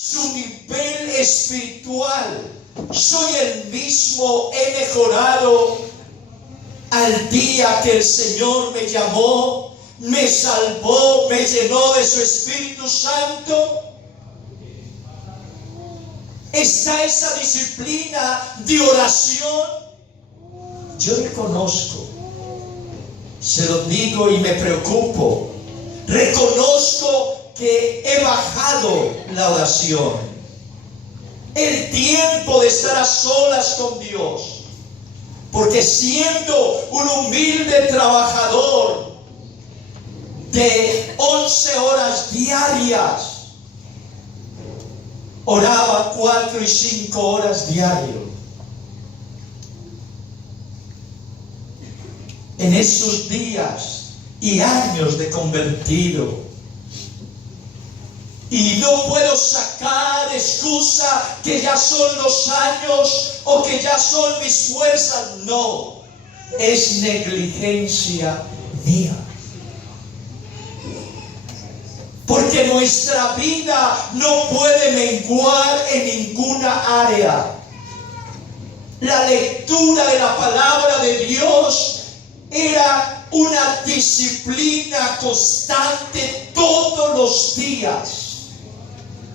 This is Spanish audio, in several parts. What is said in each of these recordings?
su nivel espiritual. Soy el mismo, he mejorado al día que el Señor me llamó, me salvó, me llenó de su Espíritu Santo. Está esa disciplina de oración. Yo reconozco, se lo digo y me preocupo, reconozco que he bajado la oración, el tiempo de estar a solas con Dios, porque siendo un humilde trabajador de 11 horas diarias, oraba 4 y 5 horas diarios. En esos días y años de convertido, y no puedo sacar excusa que ya son los años o que ya son mis fuerzas. No, es negligencia mía. Porque nuestra vida no puede menguar en ninguna área. La lectura de la palabra de Dios era una disciplina constante todos los días.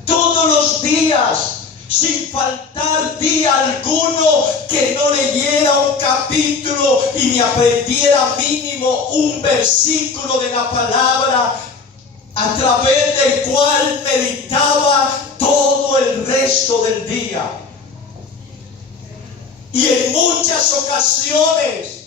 Todos los días, sin faltar día alguno que no leyera un capítulo y me aprendiera mínimo un versículo de la palabra, a través del cual meditaba todo el resto del día. Y en muchas ocasiones,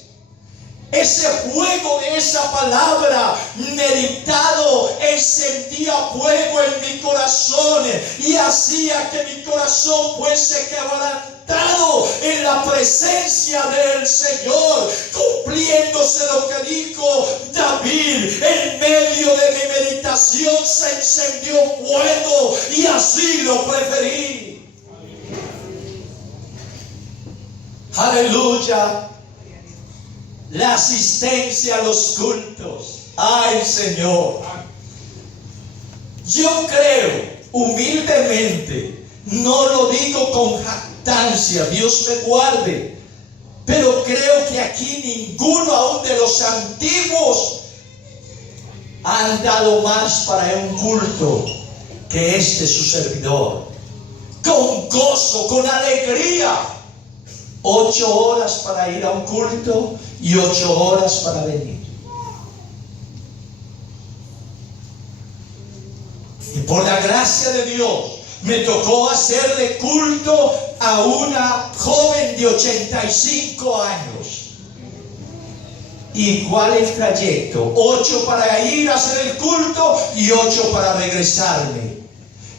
ese fuego de esa palabra meditado encendía fuego en mi corazón y hacía que mi corazón fuese quebrantado en la presencia del Señor, cumpliéndose lo que dijo David: en medio de mi meditación se encendió fuego y así lo preferí. Aleluya. La asistencia a los cultos. Ay, Señor. Yo creo humildemente, no lo digo con jactancia, Dios me guarde, pero creo que aquí ninguno aún de los antiguos han dado más para un culto que su servidor. Con gozo, con alegría. 8 horas para ir a un culto y 8 horas para venir. Y por la gracia de Dios me tocó hacerle culto a una joven de 85 años. Igual el trayecto, 8 para ir a hacer el culto y 8 para regresarme.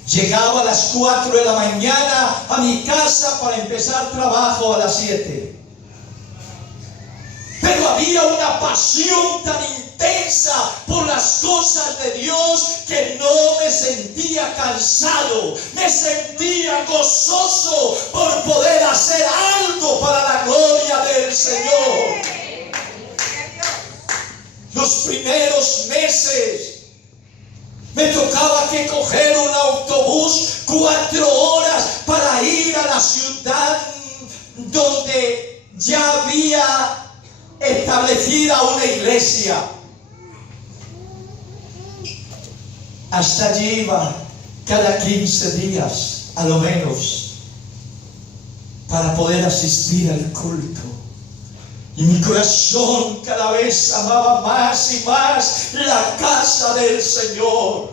Llegaba a las 4 de la mañana a mi casa para empezar trabajo a las 7. Pero había una pasión tan intensa por las cosas de Dios que no me sentía cansado, me sentía gozoso por poder hacer algo para la gloria del Señor. Los primeros meses me tocaba que coger un autobús 4 horas para ir a la ciudad donde ya había establecida una iglesia. Hasta allí iba cada 15 días, a lo menos, para poder asistir al culto. Y mi corazón cada vez amaba más y más la casa del Señor.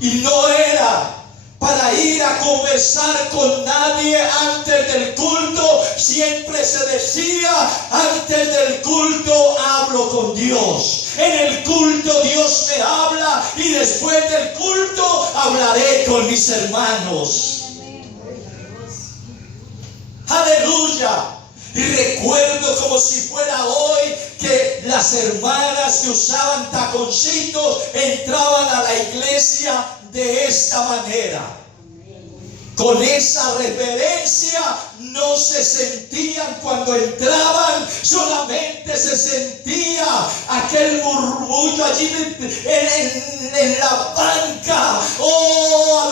Y no era para ir a conversar con nadie antes del culto. Siempre se decía: antes del culto hablo con Dios. En el culto Dios me habla y después del culto hablaré con mis hermanos. Aleluya. Y recuerdo como si fuera hoy que las hermanas que usaban taconcitos entraban a la iglesia de esta manera. Con esa reverencia no se sentían cuando entraban, solamente se sentía aquel murmullo allí en la banca. Oh,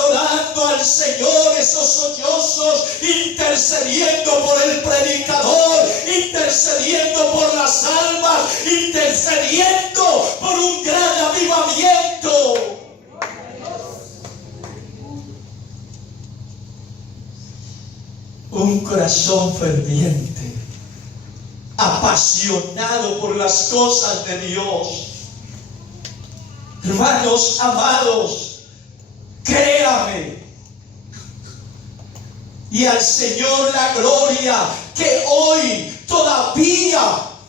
intercediendo por el predicador, intercediendo por las almas, intercediendo por un gran avivamiento. Un corazón ferviente, apasionado por las cosas de Dios. Hermanos amados, créame, y al Señor la gloria, que hoy todavía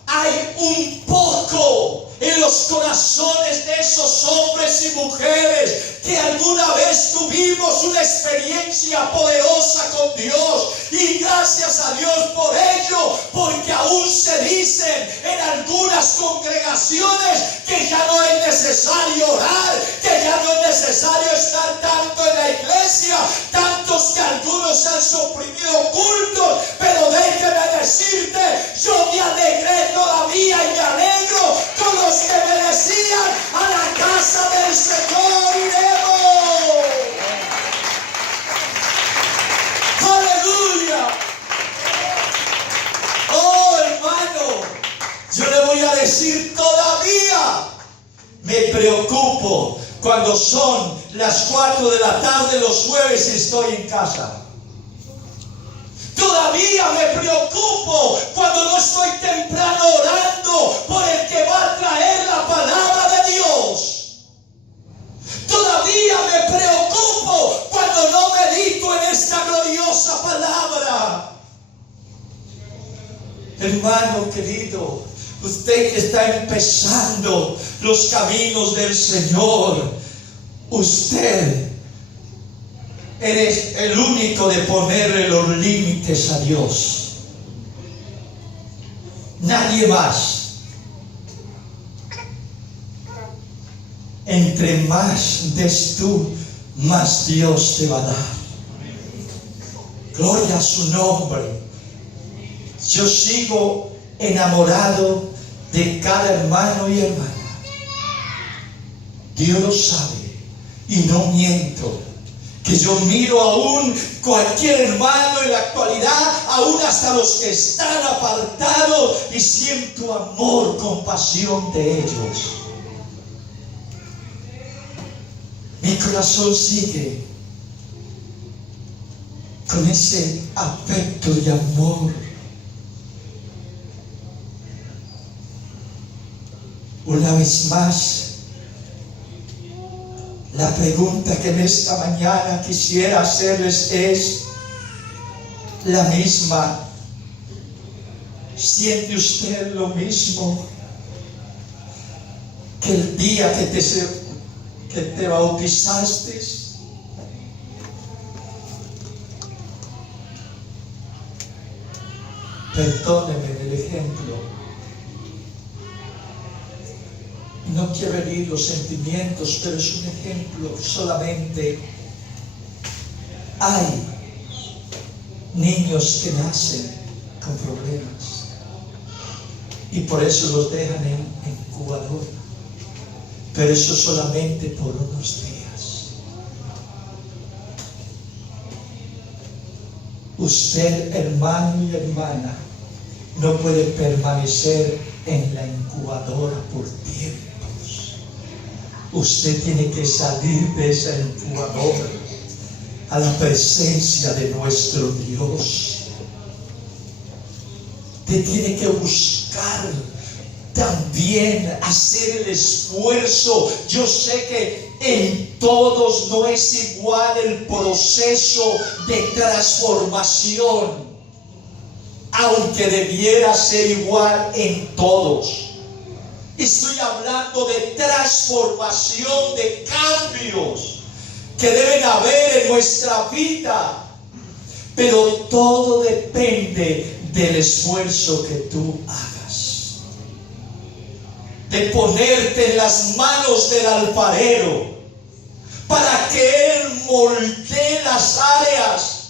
hay un poco en los corazones de esos hombres y mujeres que alguna vez tuvimos una experiencia poderosa con Dios, y gracias a Dios por ello, porque aún se dicen en algunas congregaciones que ya no es necesario orar, que ya no es necesario estar tanto en la iglesia, tantos que algunos se han suprimido cultos, pero déjeme decirte, yo me alegré todavía y me alegro con los que me decían: a la casa del Señor iremos. ¡Aleluya! Oh, hermano, yo le voy a decir, todavía me preocupo cuando son las 4 de la tarde los jueves y estoy en casa. Todavía me preocupo cuando no estoy temprano orando por el que va a traer la palabra de Dios. Todavía me preocupo cuando no medito en esta gloriosa palabra. Hermano querido, usted que está empezando los caminos del Señor, usted eres el único de ponerle los límites a Dios. Nadie más. Entre más des tú, más Dios te va a dar. Gloria a su nombre. Yo sigo enamorado de cada hermano y hermana. Dios lo sabe y no miento. Que yo miro aún cualquier hermano en la actualidad, aún hasta los que están apartados, y siento amor, compasión de ellos. Mi corazón sigue con ese afecto y amor. Una vez más, la pregunta que en esta mañana quisiera hacerles es la misma. ¿Siente usted lo mismo que el día que te bautizaste? Perdóneme el ejemplo. No quiero herir los sentimientos, pero es un ejemplo solamente. Hay niños que nacen con problemas y por eso los dejan en incubadora, pero eso solamente por unos días. Usted, hermano y hermana, no puede permanecer en la incubadora por tiempos. Usted tiene que salir de esa incubadora a la presencia de nuestro Dios. Usted tiene que buscar también, hacer el esfuerzo. Yo sé que en todos no es igual el proceso de transformación, aunque debiera ser igual en todos. Estoy hablando de transformación, de cambios que deben haber en nuestra vida, pero todo depende del esfuerzo que tú hagas, de ponerte en las manos del alfarero para que Él moldee las áreas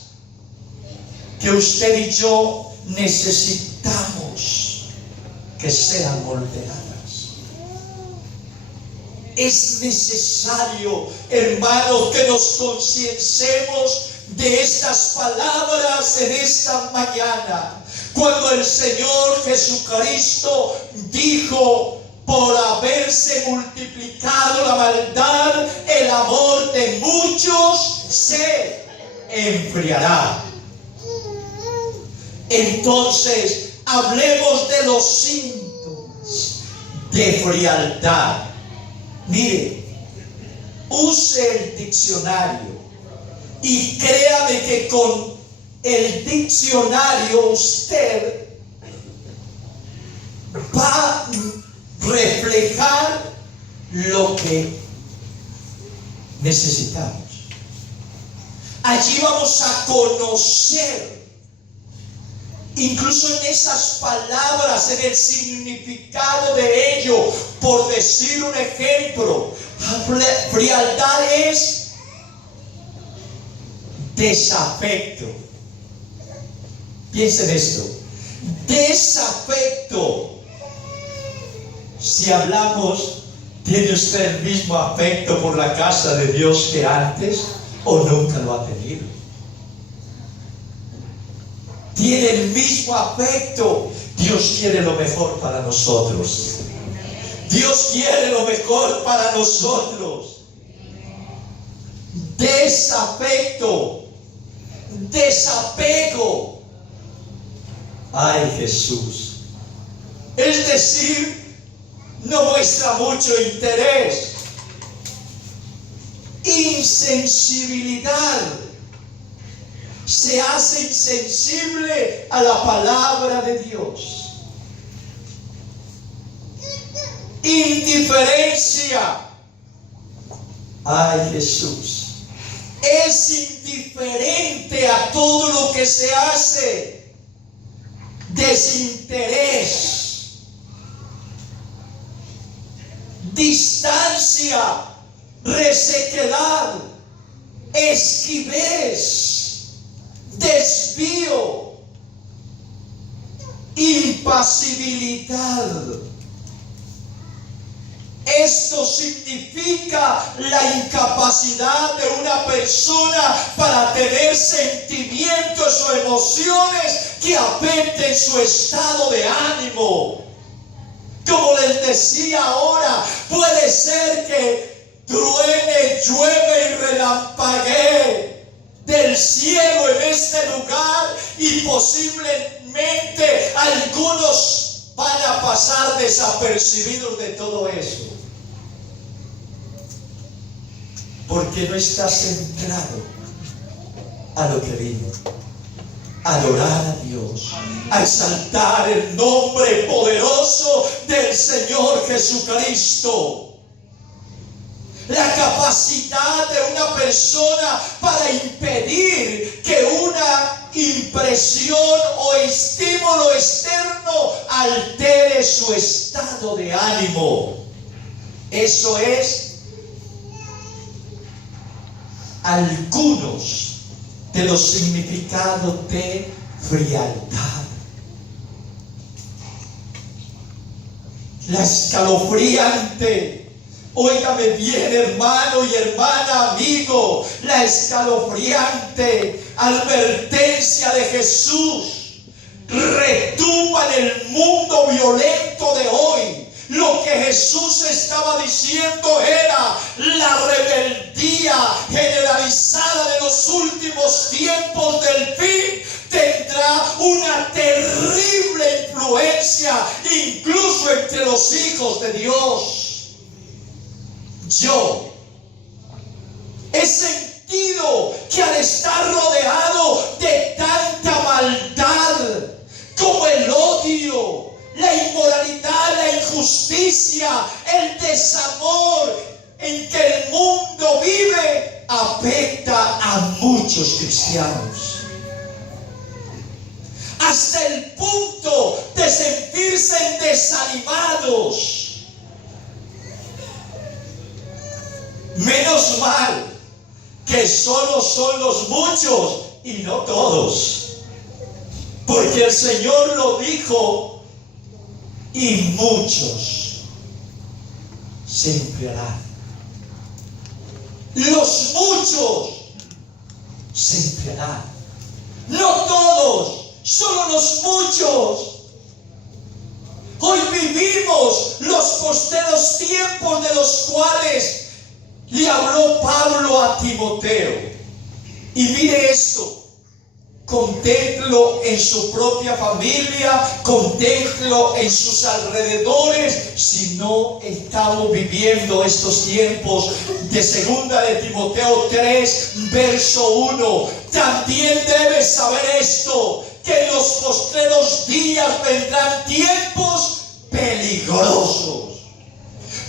que usted y yo necesitamos que sean moldeadas. Es necesario, hermanos, que nos concienciemos de estas palabras en esta mañana. Cuando el Señor Jesucristo dijo: por haberse multiplicado la maldad, el amor de muchos se enfriará. Entonces, hablemos de los síntomas de frialdad. Mire, use el diccionario y créame que con el diccionario usted va a reflejar lo que necesitamos. Allí vamos a conocer, incluso en esas palabras, en el significado de ello. Por decir un ejemplo, frialdad es desafecto. Piensen esto: desafecto. Si hablamos, ¿tiene usted el mismo afecto por la casa de Dios que antes o nunca lo ha tenido? Tiene el mismo afecto. Dios quiere lo mejor para nosotros. Dios quiere lo mejor para nosotros. Desafecto, desapego. Ay, Jesús. Es decir, no muestra mucho interés. Insensibilidad. Se hace insensible a la palabra de Dios. Indiferencia. Ay, Jesús. Es indiferente a todo lo que se hace. Desinterés. Distancia. Resequedad. Esquivez. Desvío, impasibilidad. Esto significa la incapacidad de una persona para tener sentimientos o emociones que afecten su estado de ánimo. Como les decía ahora, puede ser que truene, llueve y relampaguee del cielo en este lugar, y posiblemente algunos van a pasar desapercibidos de todo eso, porque no está centrado a lo que vino: a adorar a Dios, a exaltar el nombre poderoso del Señor Jesucristo. La capacidad de una persona para impedir que una impresión o estímulo externo altere su estado de ánimo. Eso es algunos de los significados de frialdad. La escalofriante. Óigame bien, hermano y hermana, amigo, la escalofriante advertencia de Jesús retumba en el mundo violento de hoy. Lo que Jesús estaba diciendo era: la rebeldía generalizada de los últimos tiempos del fin tendrá una terrible influencia incluso entre los hijos de Dios. Yo he sentido que al estar rodeado de tanta maldad como el odio, la inmoralidad, la injusticia, el desamor en que el mundo vive, afecta a muchos cristianos. Hasta el punto de sentirse desanimados. Menos mal que solo son los muchos y no todos, porque el Señor lo dijo: y muchos se enfriarán. Los muchos se enfriarán. No todos, solo los muchos. Hoy vivimos los postreros tiempos de los cuales le habló Pablo a Timoteo. Y mire esto. Conténtelo en su propia familia, conténtelo en sus alrededores. Si no estamos viviendo estos tiempos de segunda de Timoteo 3, verso 1, también debes saber esto, que en los postreros días vendrán tiempos peligrosos,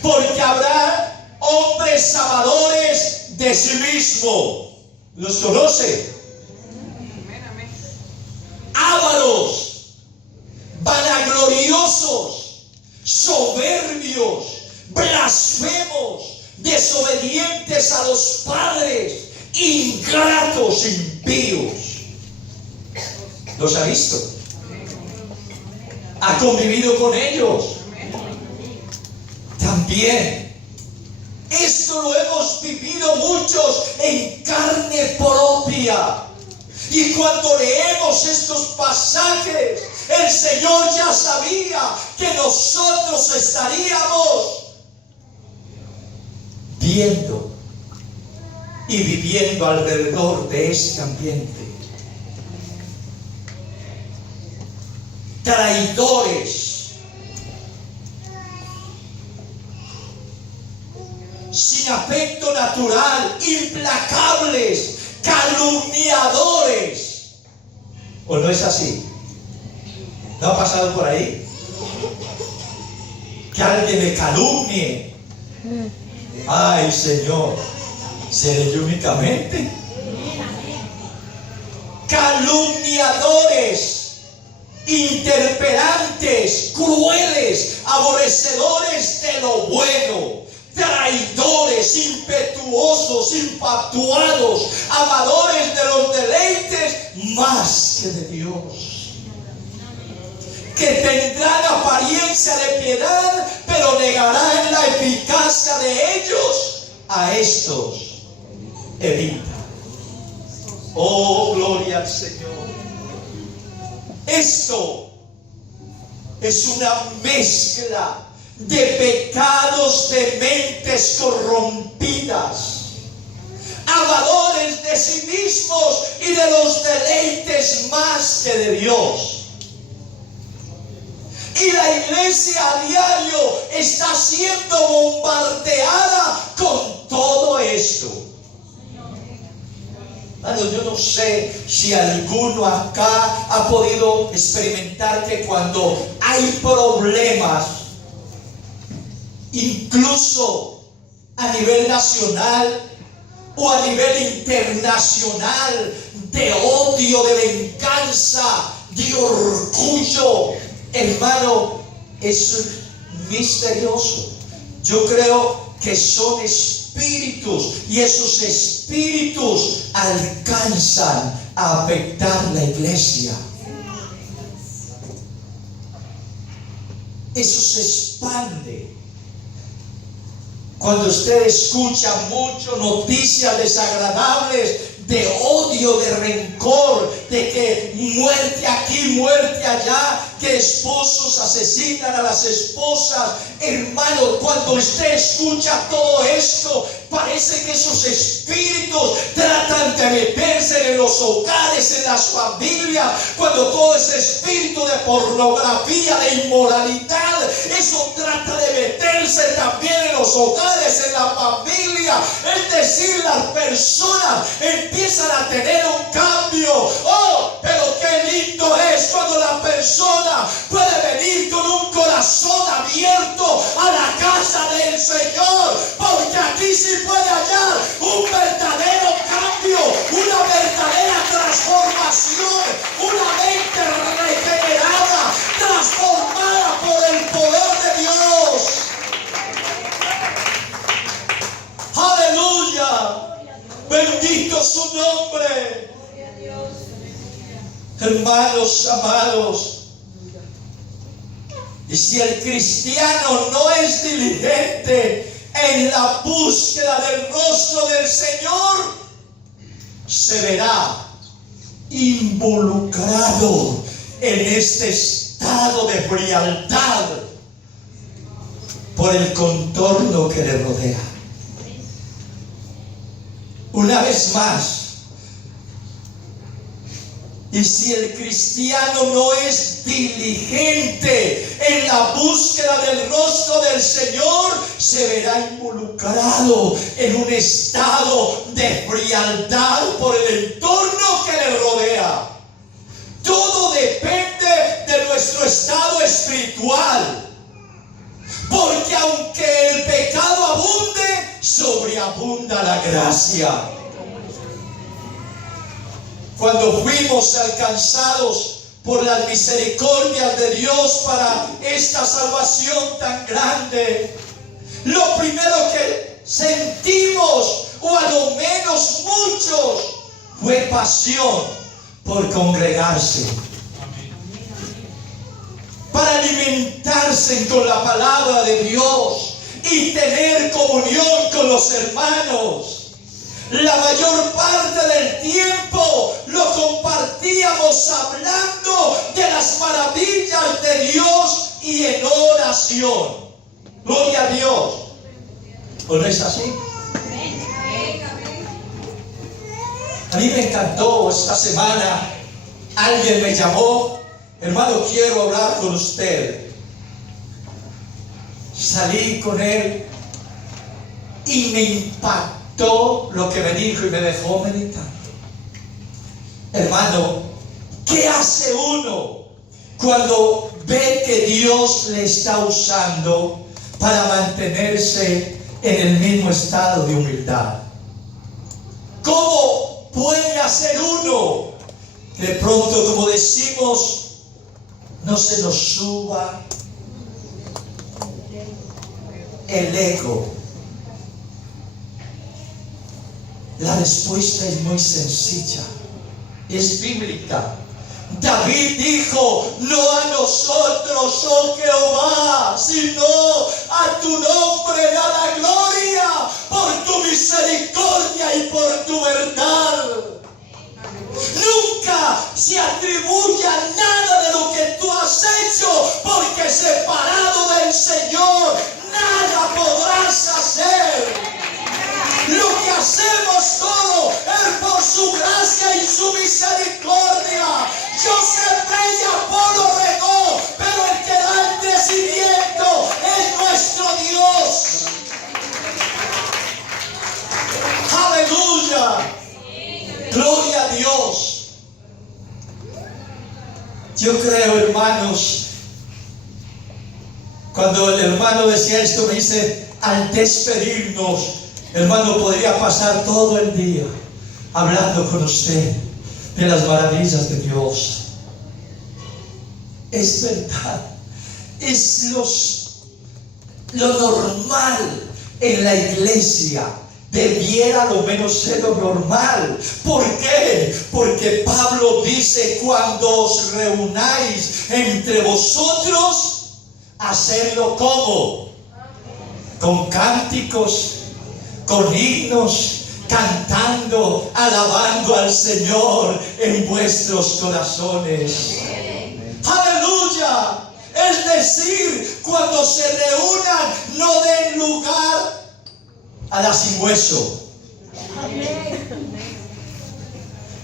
porque habrá hombres amadores de sí mismos. ¿Los conoce? Ávaros, vanagloriosos, soberbios, blasfemos, desobedientes a los padres, ingratos, impíos. ¿Los ha visto? ¿Ha convivido con ellos? También. Esto lo hemos vivido muchos en carne propia. Y cuando leemos estos pasajes, el Señor ya sabía que nosotros estaríamos viendo y viviendo alrededor de este ambiente. Traidores, sin afecto natural, implacables, calumniadores. ¿O no es así? ¿No ha pasado por ahí? Que alguien le calumnie. Ay, Señor, ¿seré yo únicamente? Calumniadores, interpelantes, crueles, aborrecedores de lo bueno, traidores, impetuosos, infatuados, amadores de los deleites más que de Dios, que tendrán apariencia de piedad, pero negarán la eficacia de ellos. A estos evita. Oh, gloria al Señor. Esto es una mezcla de pecados de mentes corrompidas, amadores de sí mismos y de los deleites más que de Dios. Y la iglesia a diario está siendo bombardeada con todo esto. Bueno, yo no sé si alguno acá ha podido experimentar que cuando hay problemas, incluso a nivel nacional o a nivel internacional, de odio, de venganza, de orgullo, hermano, eso es misterioso. Yo creo que son espíritus, y esos espíritus alcanzan a afectar la iglesia. Eso se expande. Cuando usted escucha mucho noticias desagradables, de odio, de rencor, de que muerte aquí, muerte allá, que esposos asesinan a las esposas. Hermano, cuando usted escucha todo esto, parece que esos espíritus tratan de meterse en los hogares, en las familias. Cuando todo ese espíritu de pornografía, de inmoralidad, eso trata de meterse también en los hogares, en la familia. Es decir, las personas empiezan a tener un cambio. Oh, pero qué lindo es cuando la persona puede venir con un corazón abierto a la casa del Señor, porque aquí sí puede hallar un verdadero cambio, una verdadera transformación, una mente regenerada, transformada por el poder de Dios. Aleluya. Bendito su nombre. Hermanos amados, y si el cristiano no es diligente en la búsqueda del rostro del Señor, se verá involucrado en este estado de frialdad por el contorno que le rodea. Una vez más, y si el cristiano no es diligente en la búsqueda del rostro del Señor, se verá involucrado en un estado de frialdad por el entorno que le rodea. Todo depende de nuestro estado espiritual. Porque aunque el pecado abunde, sobreabunda la gracia. Cuando fuimos alcanzados por las misericordias de Dios para esta salvación tan grande, lo primero que sentimos, o a lo menos muchos, fue pasión por congregarse, para alimentarse con la palabra de Dios y tener comunión con los hermanos. La mayor parte del tiempo lo compartíamos hablando de las maravillas de Dios y en oración. Gloria a Dios. ¿O no es así? A mí me encantó esta semana. Alguien me llamó: hermano, quiero hablar con usted. Salí con él y me impactó lo que me dijo y me dejó meditando. Hermano, ¿qué hace uno cuando ve que Dios le está usando para mantenerse en el mismo estado de humildad? ¿Cómo puede hacer uno? De pronto, como decimos, no se nos suba el ego. La respuesta es muy sencilla, es bíblica. David dijo: no a nosotros, oh Jehová, sino a tu nombre da la gloria por tu misericordia y por tu verdad. Nunca se atribuya nada de lo que tú has hecho, porque separado del Señor nada podrás hacer. Lo que hacemos todo es por su gracia y su misericordia. Yo sembré y Apolo regó, pero el que da el crecimiento es nuestro Dios. Aleluya. Gloria a Dios. Yo creo, hermanos, cuando el hermano decía esto, me dice: al despedirnos, hermano, podría pasar todo el día hablando con usted de las maravillas de Dios. Es verdad, es lo normal en la iglesia. Debiera lo menos ser lo normal. ¿Por qué? Porque Pablo dice: cuando os reunáis entre vosotros, hacerlo ¿cómo? Con cánticos, con himnos, cantando, alabando al Señor en vuestros corazones. ¡Aleluya! Es decir, cuando se reúnan, no den lugar a la sin hueso.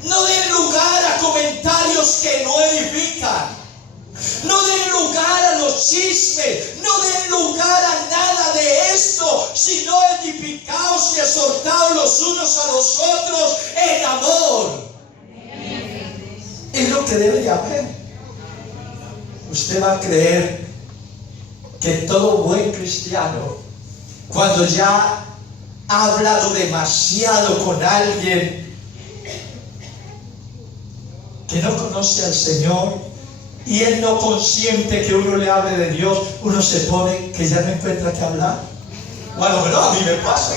No den lugar a comentarios que no edifican. No den lugar a los chismes. No den lugar a nada de esto, sino edificaos y exhortaos los unos a los otros en amor. Es lo que debe de haber. Usted va a creer que todo buen cristiano, cuando ya ha hablado demasiado con alguien que no conoce al Señor y él no consiente que uno le hable de Dios, uno se pone que ya no encuentra qué hablar. Bueno, pero a mí me pasa.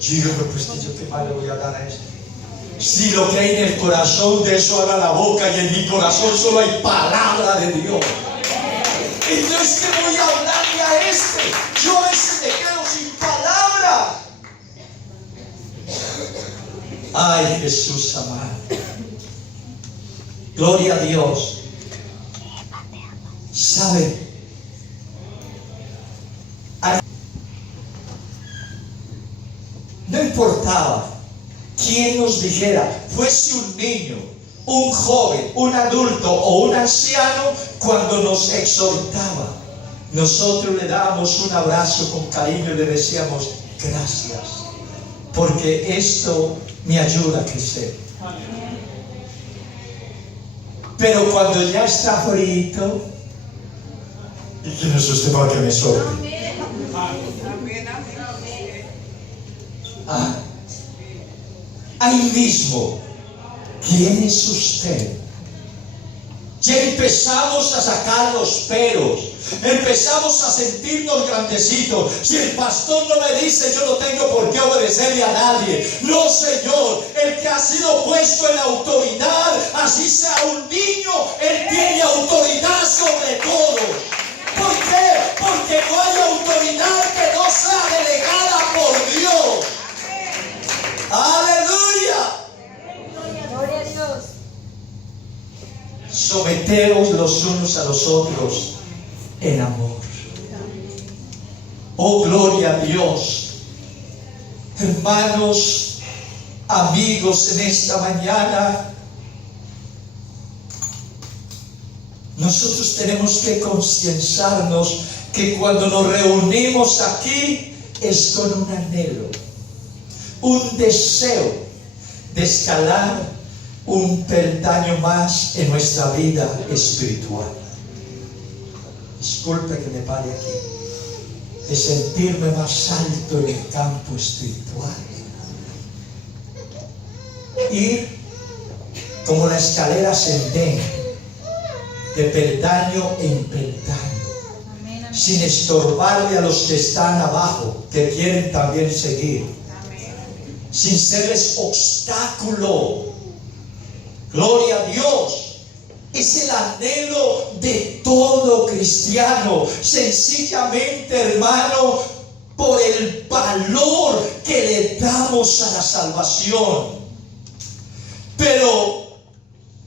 Yo digo: pues que yo qué mal le voy a dar a esto. Si lo que hay en el corazón, de eso habla la boca, y en mi corazón solo hay palabra de Dios. Y no es que voy a hablarle a este. Yo a ese me quedo sin palabras. Ay, Jesús amado. Gloria a Dios. ¿Sabe? No importaba quién nos dijera, fuese un niño, un joven, un adulto o un anciano, cuando nos exhortaba, nosotros le dábamos un abrazo con cariño y le decíamos gracias, porque esto me ayuda a crecer. Pero cuando ya está frito, ¿y quién es usted para que me solte? Ahí mismo, ¿quién es usted? Ya empezamos a sacar los peros, empezamos a sentirnos grandecitos. Si el pastor no me dice, yo no tengo por qué obedecerle a nadie. No, Señor, el que ha sido puesto en autoridad, así sea un niño, Él tiene autoridad sobre todo. ¿Por qué? Porque no hay autoridad que no sea delegada por Dios. ¡Aleluya! Gloria a Dios. Someteos los unos a los otros en amor. Oh, gloria a Dios. Hermanos, amigos, en esta mañana nosotros tenemos que concienciarnos que cuando nos reunimos aquí es con un anhelo, un deseo de escalar un peldaño más en nuestra vida espiritual. Disculpe que me pare aquí. De sentirme más alto en el campo espiritual. Ir como la escalera ascendente, de peldaño en peldaño, sin estorbarle a los que están abajo, que quieren también seguir, sin serles obstáculo. Gloria a Dios. Es el anhelo de todo cristiano, sencillamente, hermano, por el valor que le damos a la salvación. Pero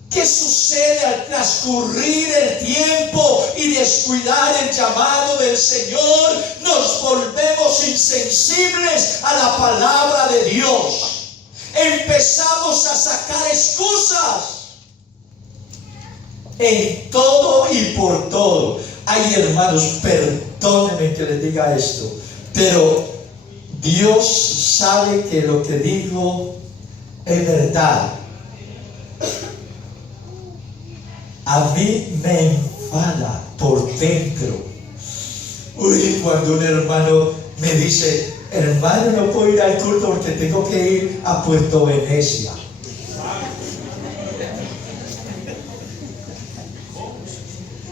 ¿qué sucede al transcurrir el tiempo y descuidar el llamado del Señor? Nos volvemos insensibles a la palabra de Dios. Empezamos a sacar excusas en todo y por todo. Ay, hermanos, perdónenme que les diga esto, pero Dios sabe que lo que digo es verdad. A mí me enfada por dentro. Uy, cuando un hermano me dice, hermano, no puedo ir al culto porque tengo que ir a Puerto Venecia.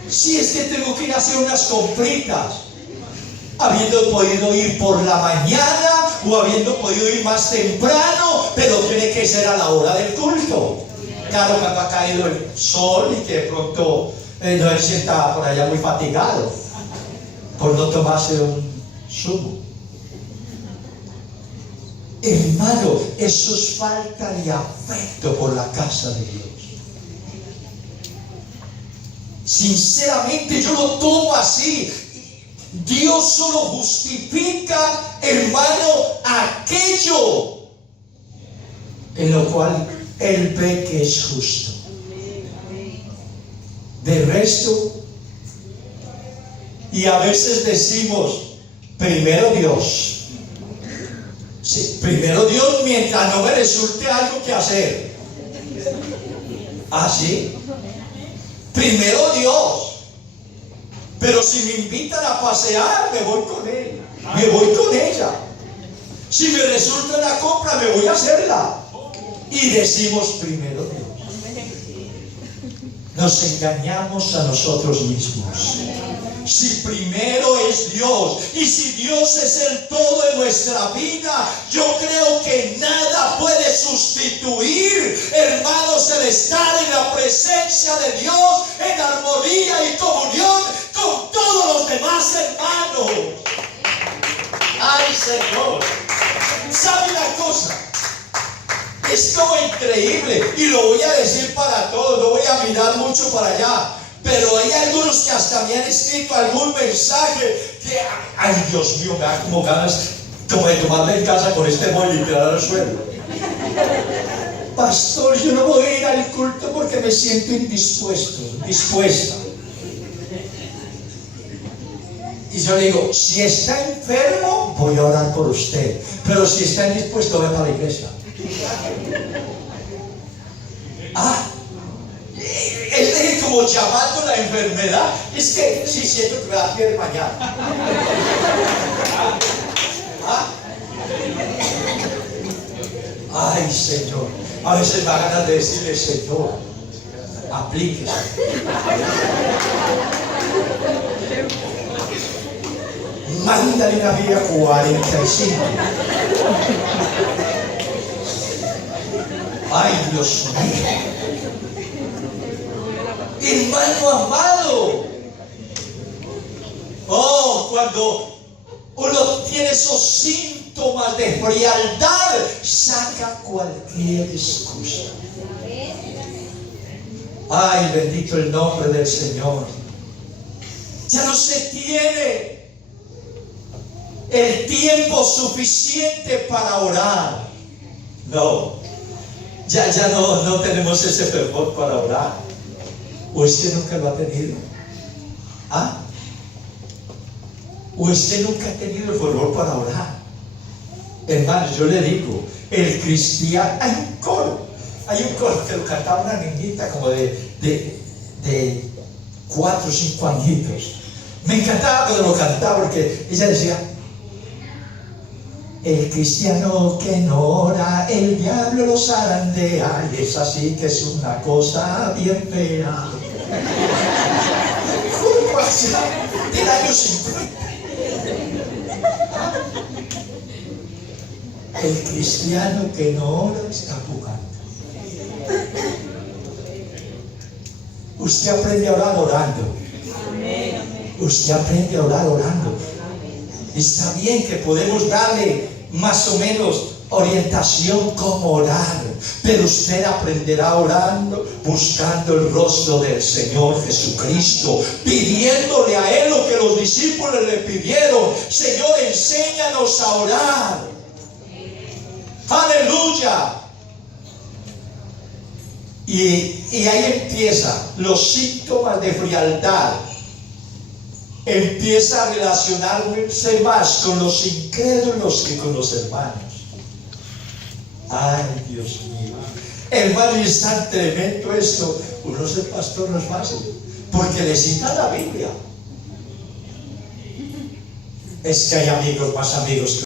Si es que tengo que ir a hacer unas compritas, habiendo podido ir por la mañana o habiendo podido ir más temprano, pero tiene que ser a la hora del culto. Claro, cuando ha caído el sol y que de pronto no se sienta por allá muy fatigado por no tomarse un zumo. Hermano, eso es falta de afecto por la casa de Dios. Sinceramente yo lo tomo así. Dios solo justifica, hermano, aquello en lo cual Él ve que es justo. De resto, y a veces decimos, primero Dios. Sí, primero Dios mientras no me resulte algo que hacer. ¿Ah, sí? Primero Dios. Pero si me invitan a pasear, me voy con él. Me voy con ella. Si me resulta una compra, me voy a hacerla. Y decimos primero Dios. Nos engañamos a nosotros mismos. Si primero es Dios y si Dios es el todo de nuestra vida, yo creo que nada puede sustituir, hermanos, el estar en la presencia de Dios en armonía y comunión con todo Es como increíble. Y lo voy a decir para todos, no voy a mirar mucho para allá. Pero hay algunos que hasta me han escrito algún mensaje que, ay Dios mío, me da como ganas como de tomarme en casa con este móvil y tirar al suelo. Pastor, yo no voy a ir al culto porque me siento dispuesta. Y yo digo, si está enfermo, voy a orar por usted. Pero si está indispuesto, ve para la iglesia. Él como llamando la enfermedad. Es que sí siento que me da pie de mañana. Ay, Señor. A veces me da ganas de decirle, Señor, aplíquese. Mándale una vida 45. Ay, Dios mío. Hermano amado. Oh, cuando uno tiene esos síntomas de frialdad, saca cualquier excusa. Ay, bendito el nombre del Señor. Ya no se tiene el tiempo suficiente para orar. No, ya no tenemos ese fervor para orar. ¿O es que nunca lo ha tenido? ¿O es que nunca ha tenido el fervor para orar? Hermano, yo le digo, el cristiano, hay un coro que lo cantaba una niñita como de 4 o 5 añitos. Me encantaba cuando lo cantaba porque ella decía: el cristiano que no ora, el diablo lo zarandea, y es así que es una cosa bien fea. ¿Cómo allá del año 50? El cristiano que no ora está jugando. Usted aprende a orar orando. Usted aprende a orar orando. Está bien que podemos darle más o menos orientación cómo orar, pero usted aprenderá orando, buscando el rostro del Señor Jesucristo, pidiéndole a Él lo que los discípulos le pidieron: Señor, enséñanos a orar. Aleluya. Y ahí empieza los síntomas de frialdad. Empieza a relacionarse más con los incrédulos que con los hermanos. Ay, Dios mío. Hermano, y es tan tremendo esto. Uno ser pastor no es fácil, porque le cita la Biblia. Es que hay amigos, más amigos que